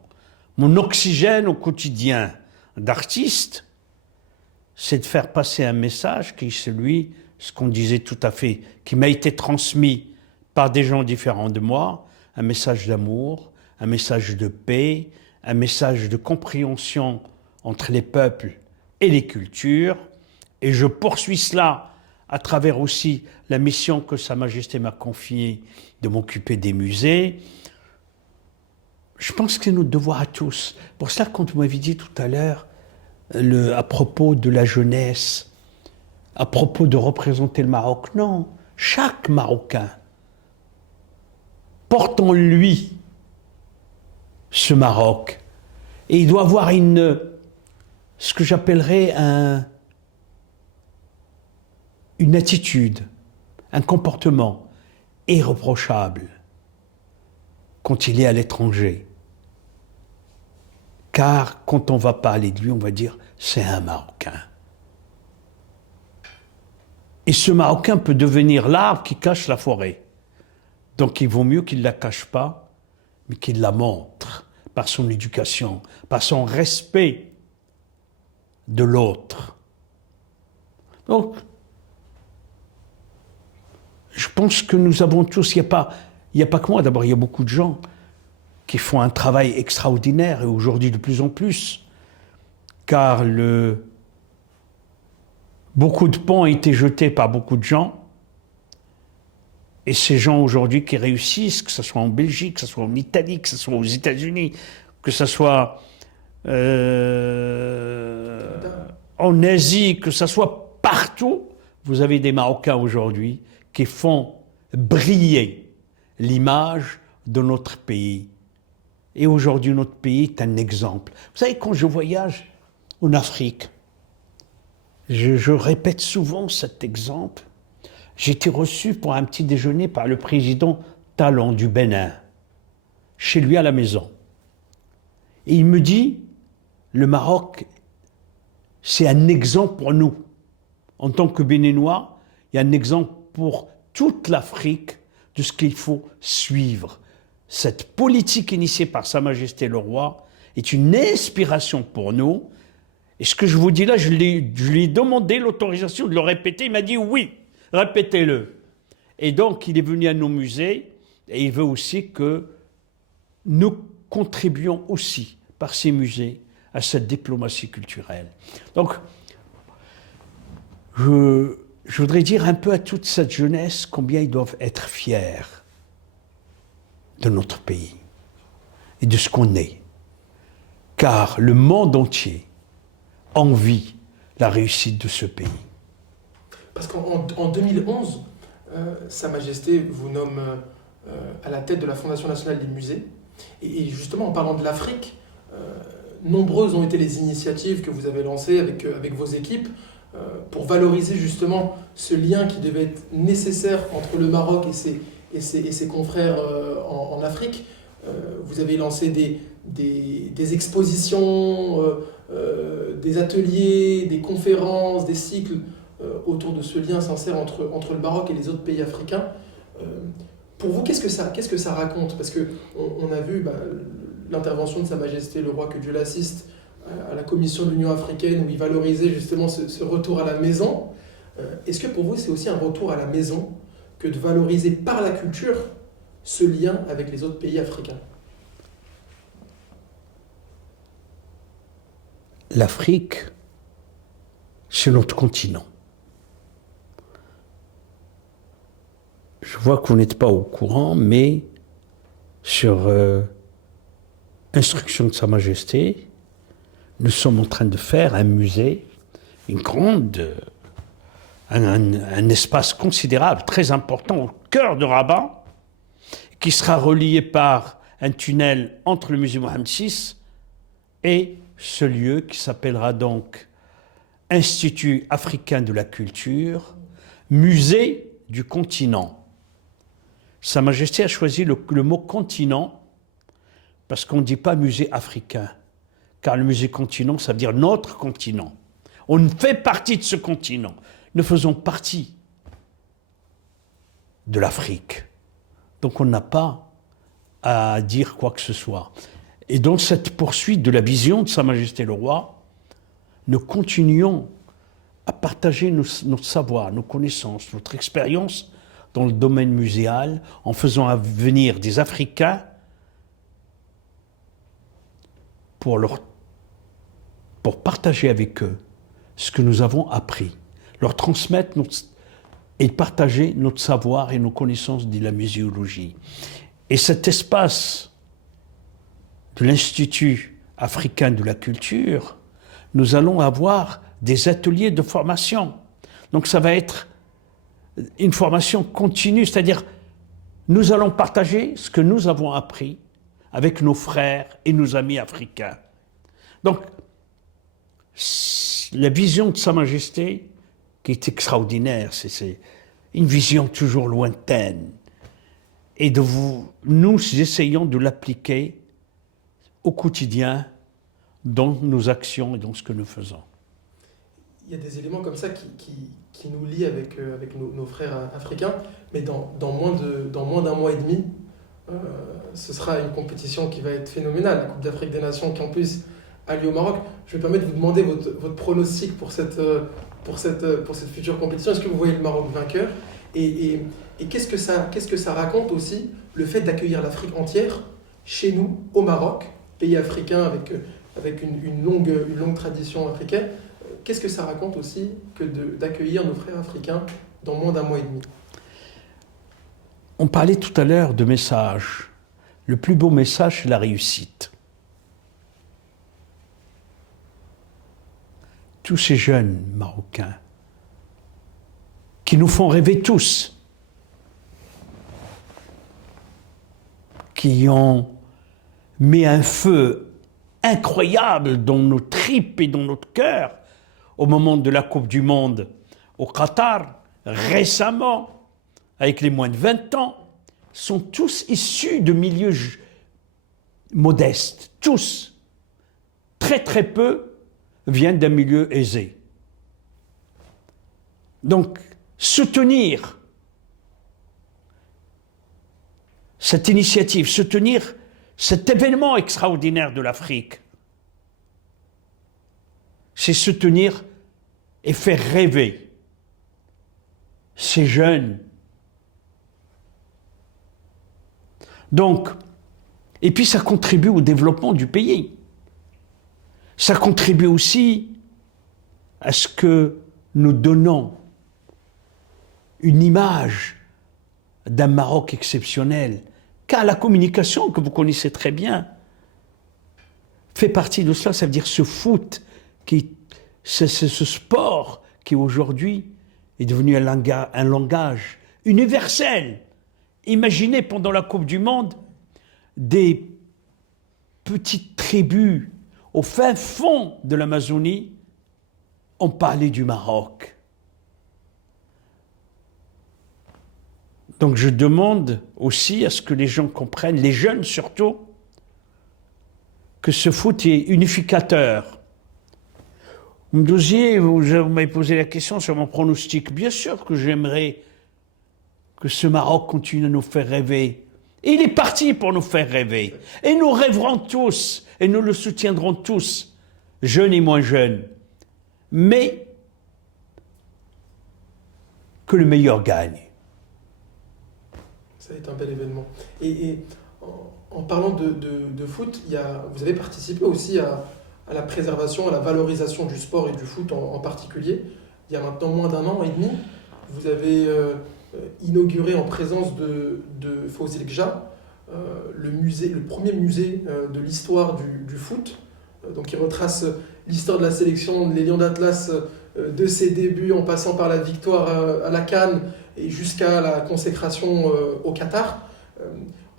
mon oxygène au quotidien d'artiste, c'est de faire passer un message qui est celui, ce qu'on disait tout à fait, qui m'a été transmis par des gens différents de moi, un message d'amour, un message de paix, un message de compréhension entre les peuples et les cultures. Et je poursuis cela à travers aussi la mission que Sa Majesté m'a confiée de m'occuper des musées. Je pense que c'est notre devoir à tous. Pour cela, quand vous m'avez dit tout à l'heure, à propos de la jeunesse, à propos de représenter le Maroc, non, chaque Marocain porte en lui ce Maroc. Et il doit avoir ce que j'appellerais une attitude, un comportement irréprochable quand il est à l'étranger. Car quand on va parler de lui, on va dire c'est un Marocain. Et ce Marocain peut devenir l'arbre qui cache la forêt. Donc il vaut mieux qu'il ne la cache pas, mais qu'il la montre par son éducation, par son respect de l'autre. Donc, je pense que nous avons tous, il n'y a pas que moi, d'abord il y a beaucoup de gens qui font un travail extraordinaire et aujourd'hui de plus en plus, car beaucoup de ponts ont été jetés par beaucoup de gens et ces gens aujourd'hui qui réussissent, que ce soit en Belgique, que ce soit en Italie, que ce soit aux États-Unis, que ce soit en Asie, que ce soit partout, vous avez des Marocains aujourd'hui qui font briller l'image de notre pays. Et aujourd'hui, notre pays est un exemple. Vous savez, quand je voyage, en Afrique. Je répète souvent cet exemple. J'ai été reçu pour un petit déjeuner par le président Talon du Bénin, chez lui à la maison. Et il me dit, le Maroc, c'est un exemple pour nous. En tant que Béninois, il y a un exemple pour toute l'Afrique de ce qu'il faut suivre. Cette politique initiée par Sa Majesté le Roi est une inspiration pour nous. Et ce que je vous dis là, je lui ai demandé l'autorisation de le répéter. Il m'a dit oui, répétez-le. Et donc, il est venu à nos musées et il veut aussi que nous contribuions aussi par ces musées à cette diplomatie culturelle. Donc, je voudrais dire un peu à toute cette jeunesse combien ils doivent être fiers de notre pays et de ce qu'on est. Car le monde entier envie la réussite de ce pays. Parce qu'en 2011, Sa Majesté vous nomme à la tête de la Fondation nationale des musées. Et justement, en parlant de l'Afrique, nombreuses ont été les initiatives que vous avez lancées avec vos équipes pour valoriser justement ce lien qui devait être nécessaire entre le Maroc et ses confrères en Afrique. Vous avez lancé des expositions, des ateliers, des conférences, des cycles autour de ce lien sincère entre le Maroc et les autres pays africains. Pour vous, qu'est-ce que ça raconte? Parce qu'on a vu l'intervention de Sa Majesté le Roi, que Dieu l'assiste, à la Commission de l'Union africaine, où il valorisait justement ce retour à la maison. Est-ce que pour vous, c'est aussi un retour à la maison que de valoriser par la culture ce lien avec les autres pays africains? L'Afrique, c'est notre continent. Je vois que vous n'êtes pas au courant, mais sur instruction de Sa Majesté, nous sommes en train de faire un musée, un espace considérable, très important, au cœur de Rabat, qui sera relié par un tunnel entre le musée Mohamed VI et ce lieu qui s'appellera donc Institut africain de la culture, musée du continent. Sa Majesté a choisi le mot continent parce qu'on ne dit pas musée africain, car le musée continent, ça veut dire notre continent. On fait partie de ce continent. Nous faisons partie de l'Afrique. Donc on n'a pas à dire quoi que ce soit. Et dans cette poursuite de la vision de Sa Majesté le Roi, nous continuons à partager notre savoir, nos connaissances, notre expérience dans le domaine muséal, en faisant venir des Africains pour partager avec eux ce que nous avons appris, leur transmettre et partager notre savoir et nos connaissances de la muséologie. Et cet espace de l'Institut africain de la culture, nous allons avoir des ateliers de formation. Donc ça va être une formation continue, c'est-à-dire nous allons partager ce que nous avons appris avec nos frères et nos amis africains. Donc, la vision de Sa Majesté, qui est extraordinaire, c'est une vision toujours lointaine. Et nous essayons de l'appliquer au quotidien dans nos actions et dans ce que nous faisons. Il y a des éléments comme ça qui nous lient avec nos frères africains, mais dans moins d'un mois et demi, ce sera une compétition qui va être phénoménale, la Coupe d'Afrique des Nations qui en plus a lieu au Maroc. Je me permets de vous demander votre pronostic pour cette future compétition. Est-ce que vous voyez le Maroc vainqueur? Et qu'est-ce que ça raconte aussi, le fait d'accueillir l'Afrique entière chez nous, au Maroc, pays africain avec une longue tradition africaine? Qu'est-ce que ça raconte aussi que d'accueillir nos frères africains dans moins d'un mois et demi? On parlait tout à l'heure de message. Le plus beau message, c'est la réussite. Tous ces jeunes Marocains qui nous font rêver tous, qui ont mis un feu incroyable dans nos tripes et dans notre cœur au moment de la Coupe du Monde au Qatar, récemment, avec les moins de 20 ans, sont tous issus de milieux modestes. Tous. Très très peu viennent d'un milieu aisé. Donc, soutenir cette initiative, soutenir cet événement extraordinaire de l'Afrique, c'est soutenir et faire rêver ces jeunes. Donc, et puis ça contribue au développement du pays. Ça contribue aussi à ce que nous donnons une image d'un Maroc exceptionnel, car la communication, que vous connaissez très bien, fait partie de cela. Ça veut dire ce foot, ce sport qui aujourd'hui est devenu un langage universel. Imaginez pendant la Coupe du Monde des petites tribus au fin fond de l'Amazonie ont parlé du Maroc. Donc je demande aussi à ce que les gens comprennent, les jeunes surtout, que ce foot est unificateur. Vous me disiez, vous m'avez posé la question sur mon pronostic. Bien sûr que j'aimerais que ce Maroc continue à nous faire rêver. Et il est parti pour nous faire rêver. Et nous rêverons tous, et nous le soutiendrons tous, jeunes et moins jeunes. Mais que le meilleur gagne. Ça va être un bel événement. Et en parlant de foot, vous avez participé aussi à la préservation, à la valorisation du sport et du foot en particulier. Il y a maintenant moins d'un an et demi, vous avez inauguré en présence de Fawzi Lekja le premier musée de l'histoire du foot. Donc il retrace l'histoire de la sélection, les Lions d'Atlas, de ses débuts en passant par la victoire à la CAN et jusqu'à la consécration au Qatar.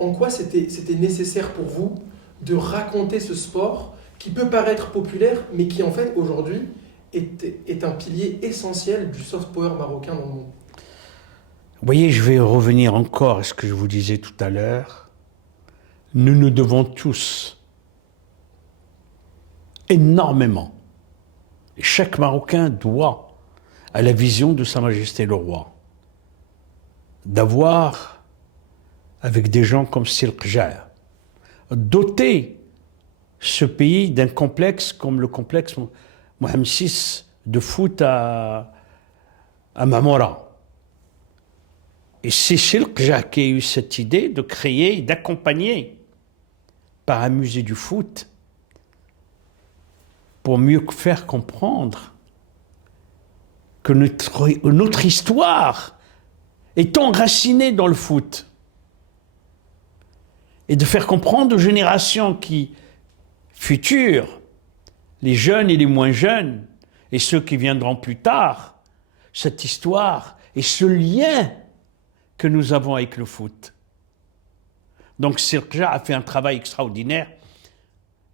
En quoi c'était nécessaire pour vous de raconter ce sport qui peut paraître populaire, mais qui en fait aujourd'hui est un pilier essentiel du soft power marocain dans le monde? Vous voyez, je vais revenir encore à ce que je vous disais tout à l'heure. Nous nous devons tous énormément. Chaque Marocain doit à la vision de Sa Majesté le Roi d'avoir, avec des gens comme Silkja, doté ce pays d'un complexe comme le complexe Mohamed VI de foot à Mamora. Et c'est Silkja qui a eu cette idée de créer, d'accompagner par un musée du foot pour mieux faire comprendre que notre histoire est enracinée dans le foot. Et de faire comprendre aux générations futures, les jeunes et les moins jeunes, et ceux qui viendront plus tard, cette histoire et ce lien que nous avons avec le foot. Donc Silkja a fait un travail extraordinaire,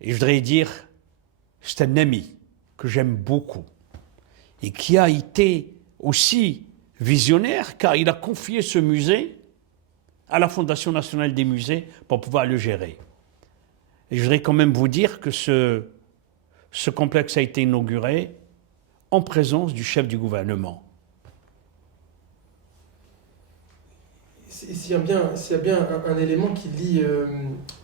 et je voudrais dire, c'est un ami que j'aime beaucoup, et qui a été aussi visionnaire, car il a confié ce musée à la Fondation nationale des musées pour pouvoir le gérer. Et je voudrais quand même vous dire que ce complexe a été inauguré en présence du chef du gouvernement. S'il y a bien un élément qui lie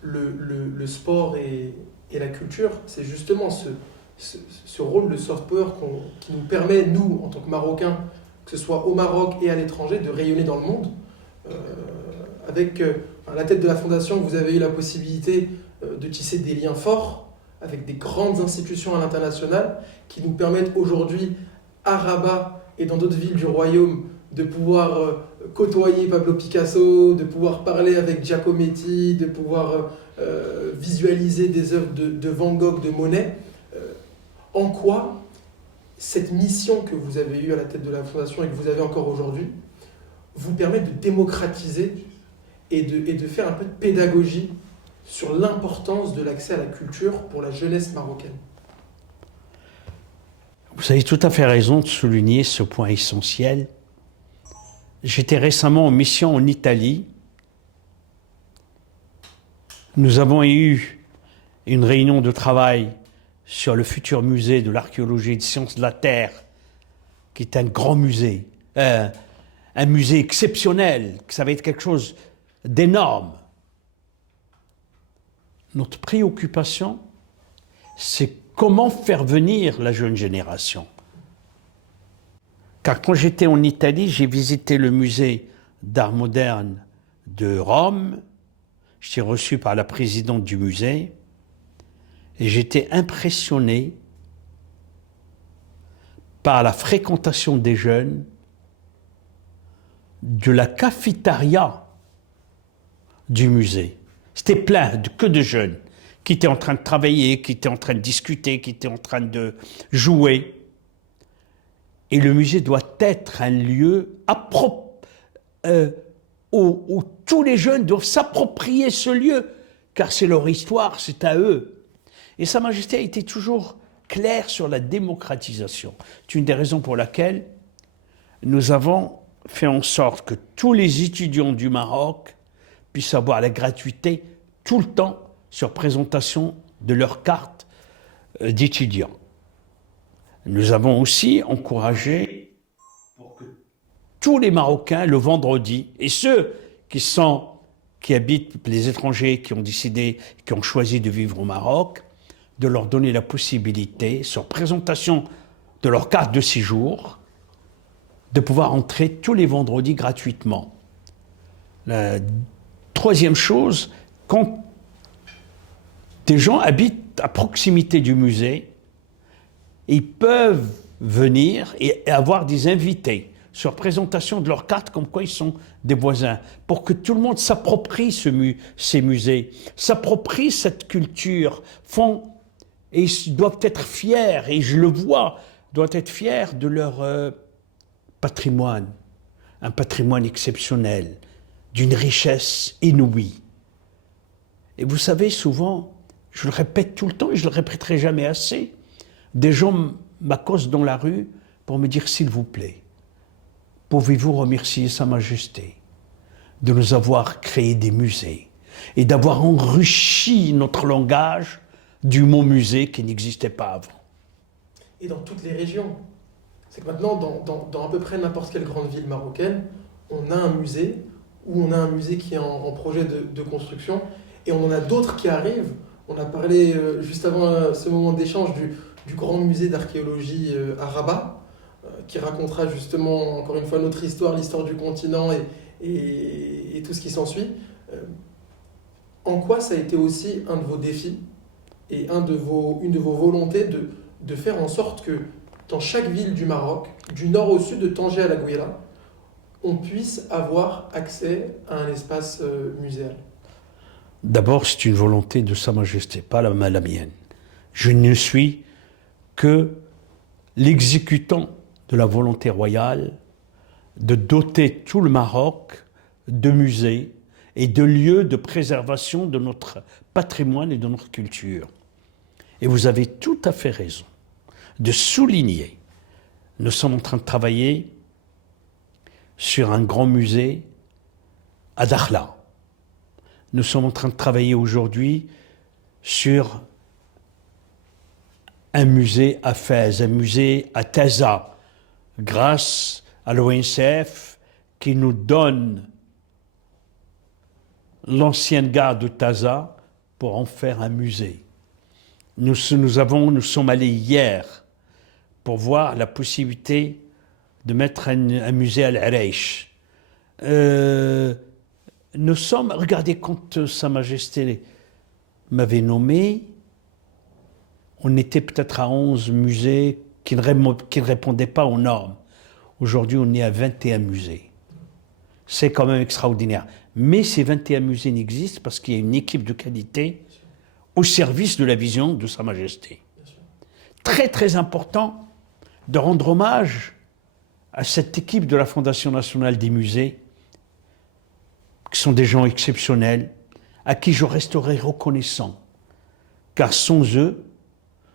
le sport et la culture, c'est justement ce rôle de soft power qui nous permet, nous, en tant que Marocains, que ce soit au Maroc et à l'étranger, de rayonner dans le monde. Avec à la tête de la Fondation, vous avez eu la possibilité de tisser des liens forts avec des grandes institutions à l'international qui nous permettent aujourd'hui, à Rabat et dans d'autres villes du royaume, de pouvoir côtoyer Pablo Picasso, de pouvoir parler avec Giacometti, de pouvoir visualiser des œuvres de Van Gogh, de Monet. En quoi cette mission que vous avez eue à la tête de la Fondation et que vous avez encore aujourd'hui vous permet de démocratiser et de faire un peu de pédagogie sur l'importance de l'accès à la culture pour la jeunesse marocaine. Vous avez tout à fait raison de souligner ce point essentiel. J'étais récemment en mission en Italie. Nous avons eu une réunion de travail sur le futur musée de l'archéologie et des sciences de la Terre, qui est un grand musée, un musée exceptionnel, que ça va être quelque chose d'énorme. Notre préoccupation, c'est comment faire venir la jeune génération. Car quand j'étais en Italie, j'ai visité le musée d'art moderne de Rome. J'étais reçu par la présidente du musée et j'étais impressionné par la fréquentation des jeunes de la cafétéria du musée. C'était plein que de jeunes qui étaient en train de travailler, qui étaient en train de discuter, qui étaient en train de jouer. Et le musée doit être un lieu où tous les jeunes doivent s'approprier ce lieu, car c'est leur histoire, c'est à eux. Et Sa Majesté a été toujours claire sur la démocratisation. C'est une des raisons pour laquelle nous avons fait en sorte que tous les étudiants du Maroc puissent avoir la gratuité tout le temps sur présentation de leur carte d'étudiant. Nous avons aussi encouragé pour que tous les Marocains, le vendredi, et ceux qui habitent, les étrangers qui ont décidé, qui ont choisi de vivre au Maroc, de leur donner la possibilité, sur présentation de leur carte de séjour, de pouvoir entrer tous les vendredis gratuitement. La troisième chose, quand des gens habitent à proximité du musée, ils peuvent venir et avoir des invités sur présentation de leur carte comme quoi ils sont des voisins, pour que tout le monde s'approprie ces musées, s'approprie cette culture, et ils doivent être fiers, et je le vois, doivent être fiers de leur patrimoine, un patrimoine exceptionnel, d'une richesse inouïe. Et vous savez, souvent, je le répète tout le temps et je le répéterai jamais assez, des gens m'accostent dans la rue pour me dire « S'il vous plaît, pouvez-vous remercier Sa Majesté de nous avoir créé des musées et d'avoir enrichi notre langage du mot musée qui n'existait pas avant ». Et dans toutes les régions. C'est que maintenant, dans à peu près n'importe quelle grande ville marocaine, on a un musée, ou on a un musée qui est en projet de construction, et on en a d'autres qui arrivent. On a parlé juste avant ce moment d'échange du grand musée d'archéologie à Rabat, qui racontera justement, encore une fois, notre histoire, l'histoire du continent et tout ce qui s'ensuit. En quoi ça a été aussi un de vos défis et une de vos volontés de faire en sorte que dans chaque ville du Maroc, du nord au sud, de Tanger à la Gouira, on puisse avoir accès à un espace muséal? D'abord, c'est une volonté de Sa Majesté, pas la mienne. Je ne suis que l'exécutant de la volonté royale de doter tout le Maroc de musées et de lieux de préservation de notre patrimoine et de notre culture. Et vous avez tout à fait raison de souligner, nous sommes en train de travailler sur un grand musée à Dakhla. Nous sommes en train de travailler aujourd'hui sur un musée à Fès, un musée à Taza, grâce à l'ONCF qui nous donne l'ancienne gare de Taza pour en faire un musée. Nous sommes allés hier pour voir la possibilité de mettre un musée à l'Arèche. Regardez, quand Sa Majesté m'avait nommé, on était peut-être à 11 musées qui ne répondaient pas aux normes. Aujourd'hui, on est à 21 musées. C'est quand même extraordinaire. Mais ces 21 musées n'existent parce qu'il y a une équipe de qualité au service de la vision de Sa Majesté. Très, très important de rendre hommage à cette équipe de la Fondation nationale des musées, qui sont des gens exceptionnels, à qui je resterai reconnaissant, car sans eux,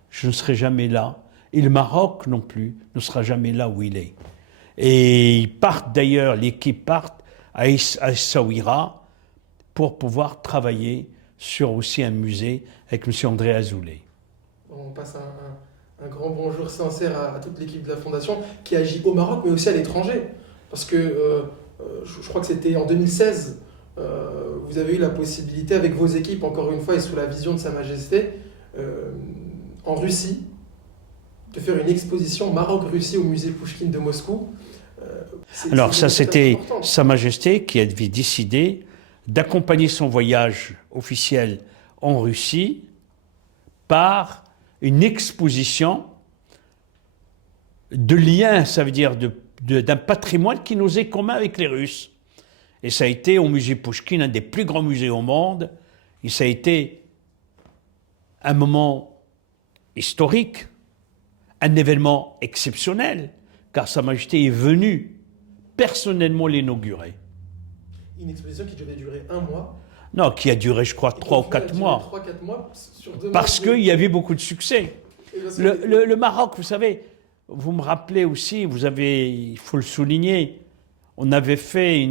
je ne serai jamais là, et le Maroc non plus ne sera jamais là où il est. Et ils partent d'ailleurs, l'équipe part à Essaouira pour pouvoir travailler sur aussi un musée avec M. André Azoulay. On passe un grand bonjour sincère à toute l'équipe de la Fondation qui agit au Maroc mais aussi à l'étranger. Parce que je crois que c'était en 2016, vous avez eu la possibilité avec vos équipes, encore une fois, et sous la vision de Sa Majesté, en Russie, de faire une exposition Maroc-Russie au musée Pouchkine de Moscou. Alors ça, c'était Sa Majesté qui avait décidé d'accompagner son voyage officiel en Russie par une exposition de liens, ça veut dire d'un patrimoine qui nous est commun avec les Russes. Et ça a été au musée Pouchkine, un des plus grands musées au monde, et ça a été un moment historique, un événement exceptionnel, car Sa Majesté est venue personnellement l'inaugurer. Une exposition qui devait durer 1 mois. Non, qui a duré, je crois, 3 ou 4 mois. 3-4 mois sur 2 mois. Parce qu'il y avait beaucoup de succès. Le Maroc, vous savez, vous me rappelez aussi, il faut le souligner, on avait fait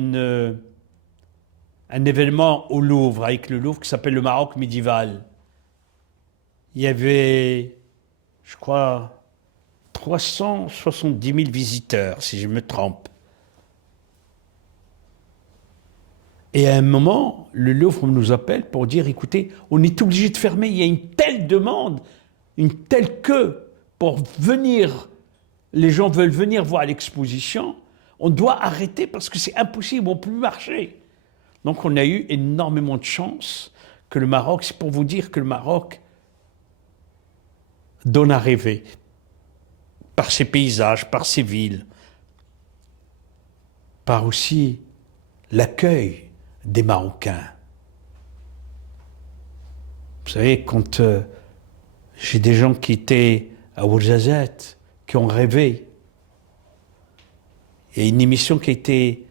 un événement au Louvre, avec le Louvre, qui s'appelle le Maroc médiéval. Il y avait, je crois, 370 000 visiteurs, si je me trompe. Et à un moment, le Louvre nous appelle pour dire, écoutez, on est obligé de fermer, il y a une telle demande, une telle queue pour venir, les gens veulent venir voir l'exposition, on doit arrêter parce que c'est impossible, on ne peut plus marcher. Donc on a eu énormément de chance que le Maroc, c'est pour vous dire que le Maroc donne à rêver par ses paysages, par ses villes, par aussi l'accueil des Marocains. Vous savez, quand j'ai des gens qui étaient à Ouarzazate, qui ont rêvé, il y a une émission qui a été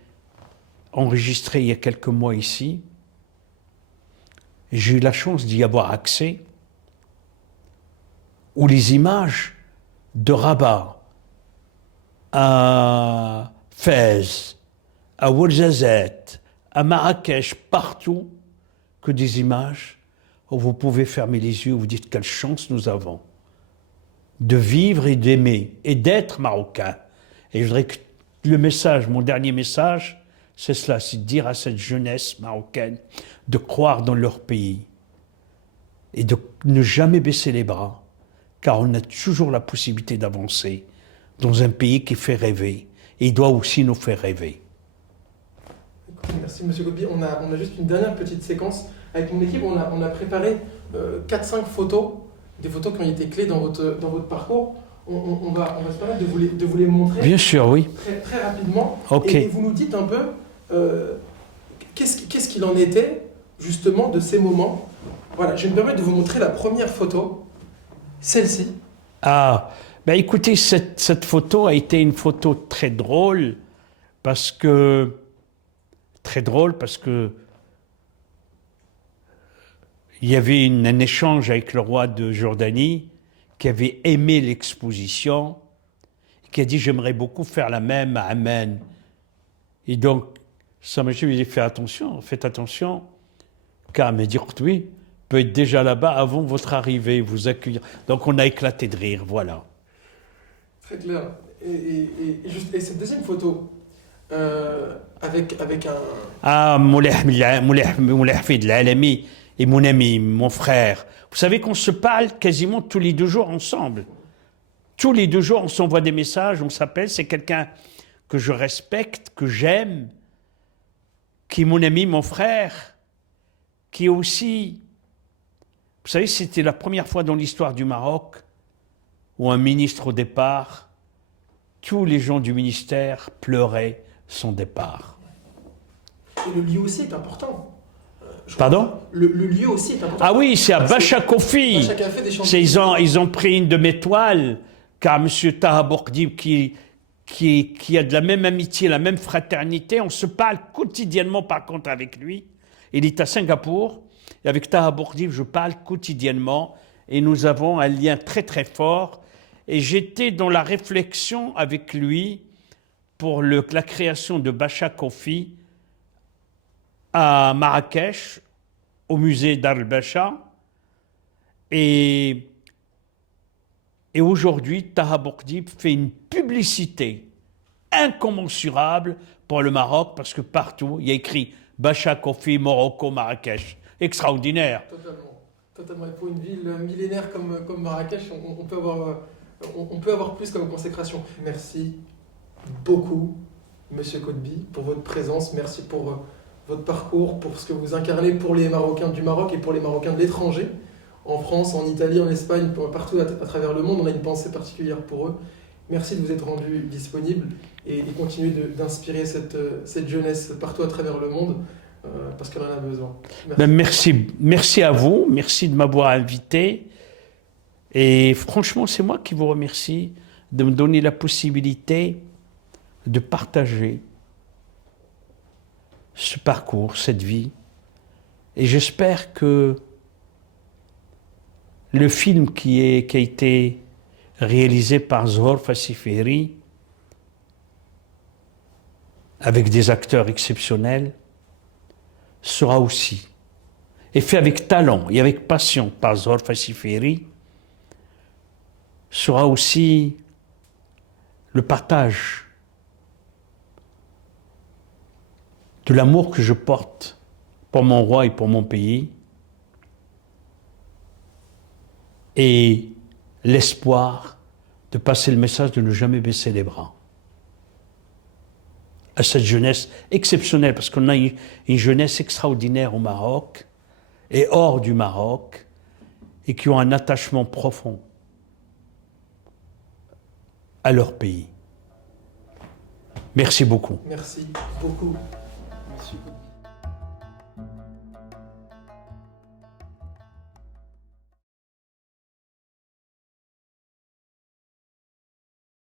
enregistrée il y a quelques mois ici, et j'ai eu la chance d'y avoir accès, où les images de Rabat, à Fès, à Ouarzazate, à Marrakech, partout, que des images où vous pouvez fermer les yeux, vous dites quelle chance nous avons de vivre et d'aimer et d'être marocain. Et je voudrais que le message, mon dernier message, c'est cela, c'est de dire à cette jeunesse marocaine de croire dans leur pays et de ne jamais baisser les bras, car on a toujours la possibilité d'avancer dans un pays qui fait rêver et il doit aussi nous faire rêver. Merci M. Godby. On a juste une dernière petite séquence. Avec mon équipe, on a préparé 4-5 photos, des photos qui ont été clés dans votre parcours. On va se permettre de vous les montrer. Bien sûr, oui. Très rapidement. Okay. Et vous nous dites un peu qu'est-ce qu'il en était justement de ces moments. Voilà, je vais me permettre de vous montrer la première photo, celle-ci. Ah, ben écoutez, cette photo a été une photo très drôle parce que il y avait un échange avec le roi de Jordanie qui avait aimé l'exposition, qui a dit j'aimerais beaucoup faire la même à Amman. Et donc, Sa Majesté lui a dit faites attention, car Mehdi Courtois peut être déjà là-bas avant votre arrivée, vous accueillir. Donc on a éclaté de rire, voilà. Très clair. Et cette deuxième photo, avec un... Ah, Moulay Hafid Al-Alami et mon ami, mon frère. Vous savez qu'on se parle quasiment tous les 2 jours ensemble. Tous les 2 jours, on s'envoie des messages, on s'appelle. C'est quelqu'un que je respecte, que j'aime, qui est mon ami, mon frère, qui est aussi... Vous savez, c'était la première fois dans l'histoire du Maroc où un ministre au départ, tous les gens du ministère pleuraient son départ. Et le lieu aussi est important. Pardon ? Le lieu aussi est important. Ah oui, c'est à Bachakofi. Ils ont pris une de mes toiles, car M. Taha Bourdi, qui a de la même amitié, la même fraternité, on se parle quotidiennement par contre avec lui. Il est à Singapour, Et avec Taha Bourdief, je parle quotidiennement et nous avons un lien très très fort. Et j'étais dans la réflexion avec lui pour la création de Bacha Kofi à Marrakech, au musée d'Ar el-Bacha. Et aujourd'hui, Taha Bourdief fait une publicité incommensurable pour le Maroc, parce que partout, il y a écrit Bacha Kofi, Morocco, Marrakech. Extraordinaire. Totalement. Totalement. Et pour une ville millénaire comme Marrakech, on peut avoir plus comme consécration. Merci beaucoup, Monsieur Kotbi, pour votre présence. Merci pour votre parcours, pour ce que vous incarnez pour les Marocains du Maroc et pour les Marocains de l'étranger. En France, en Italie, en Espagne, partout à travers le monde, on a une pensée particulière pour eux. Merci de vous être rendu disponible et continuer d'inspirer cette jeunesse partout à travers le monde, parce qu'elle en a besoin. Merci. Merci à vous, merci de m'avoir invité. Et franchement, c'est moi qui vous remercie de me donner la possibilité de partager ce parcours, cette vie. Et j'espère que le film qui a été réalisé par Zohor Fassiferi, avec des acteurs exceptionnels, sera aussi, et fait avec talent et avec passion par Zohor Fassiferi, sera aussi le partage de l'amour que je porte pour mon roi et pour mon pays, et l'espoir de passer le message de ne jamais baisser les bras à cette jeunesse exceptionnelle, parce qu'on a une jeunesse extraordinaire au Maroc et hors du Maroc, et qui ont un attachement profond à leur pays. Merci beaucoup. Merci beaucoup. Merci beaucoup.